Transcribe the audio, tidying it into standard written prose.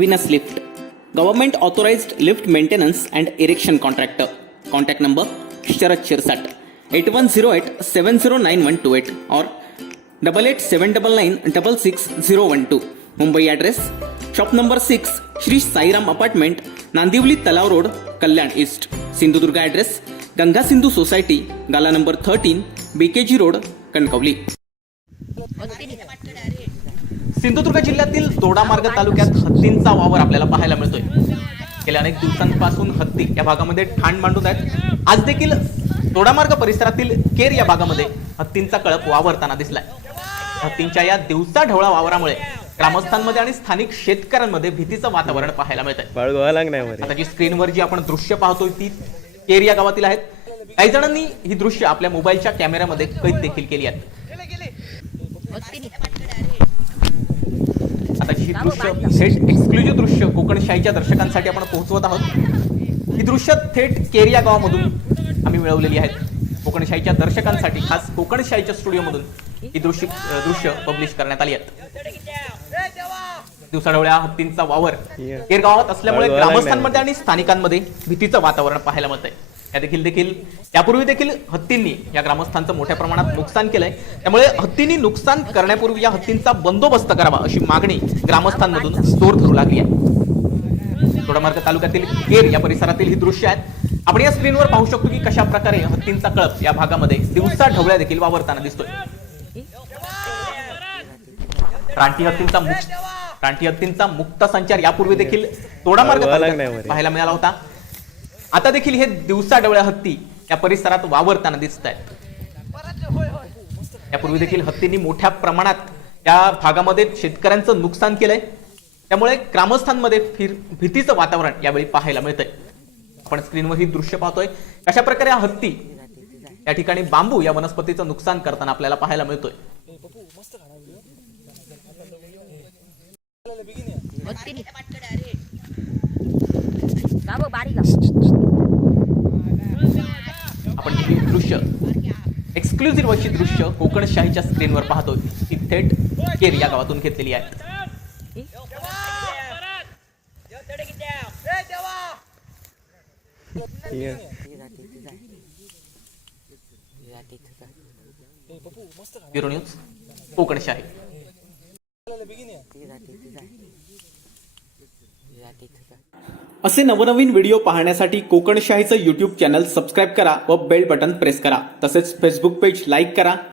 Venus Lift, Government Authorized Lift Maintenance and Erection Contractor. Contact number Sharat Chirsat 8108 709128 or 887999 Mumbai address shop number 6 Shri Sairam Apartment, Nandivli Talav Road, Kalyan East. Sindhudurga address Ganga Sindhu Society, Gala number 13, BKG Road, Kankavli. Sindhudurg जिल्ह्यातील दोडामार्ग तालुक्यात हत्तींचा वावर आपल्याला पाहायला मिळतोय. गेल्या अनेक दिवसांपासून हत्ती या भागामध्ये ठाण मांडून आहेत. आज देखील दोडामार्ग परिसरातील केर या भागामध्ये हत्तींचा कळप वावरताना दिसलाय. हत्तींच्या या दिवसा ढवळा वावरामुळे ग्रामस्थांमध्ये आणि स्थानिक शेतकऱ्यांमध्ये भीतीचं वातावरण पाहायला मिळतंय. आता जी स्क्रीनवर जी आपण दृश्य पाहतोय ती केर या गावातील आहेत. काही जणांनी ही दृश्य आपल्या मोबाईलच्या कॅमेऱ्यामध्ये कैद देखील केली आहेत. आता ही दृश्य थेट एक्सक्लुझिव्ह दृश्य कोकणशाहीच्या दर्शकांसाठी आपण पोहोचवत आहोत. ही दृश्य थेट केर या गावामधून आम्ही मिळवलेली आहेत. कोकणशाहीच्या दर्शकांसाठी खास कोकणशाहीच्या स्टुडिओमधून ही दृश्य पब्लिश करण्यात आली आहेत. दिवसाढवळ्या हत्तींचा वावर केर गावात असल्यामुळे ग्रामस्थांमध्ये आणि स्थानिकांमध्ये भीतीचं वातावरण पाहायला मिळतंय. यापूर्वी देखील हत्तींनी या ग्रामस्थांचं मोठ्या प्रमाणात नुकसान केलंय. त्यामुळे हत्तींनी नुकसान करण्यापूर्वी या हत्तींचा बंदोबस्त करावा अशी मागणी ग्रामस्थांमधून जोर धरू लागली आहे. दोडामार्ग तालुक्यातील केर या परिसरातील ही दृश्य आहेत. आपण या स्क्रीनवर पाहू शकतो की कशा प्रकारे हत्तींचा कळप या भागामध्ये दिवसा ढवळ्या देखील वावरताना दिसतोय. रानटी हत्तींचा मुक्त संचार यापूर्वी देखील दोडामार्ग तालुक्यात पाहायला मिळाला होता. आता देखील हे दिवसा डवळ्या हत्ती या परिसरात वावरताना दिसत आहेत. यापूर्वी देखील हत्तींनी मोठ्या प्रमाणात या भागामध्ये शेतकऱ्यांचं नुकसान केलंय. त्यामुळे ग्रामस्थांमध्ये भीतीचं वातावरण यावेळी पाहायला मिळतंय. आपण स्क्रीनवर ही दृश्य पाहतोय कशा प्रकारे हत्ती या ठिकाणी बांबू या वनस्पतीचं नुकसान करताना आपल्याला पाहायला मिळतोय. आपण ही दृश्य एक्सक्लुझिव्ह अशी दृश्य कोकणशाहीच्या स्क्रीनवर पाहतोय ती थेट केर या गावातून घेतलेली आहेत. Bureau news Kokanshahi. असे नवनवीन व्हिडिओ पाहण्यासाठी कोकणशाहीचं YouTube चॅनल सबस्क्राईब करा व बेल बटन प्रेस करा. तसेच फेसबुक पेज लाईक करा.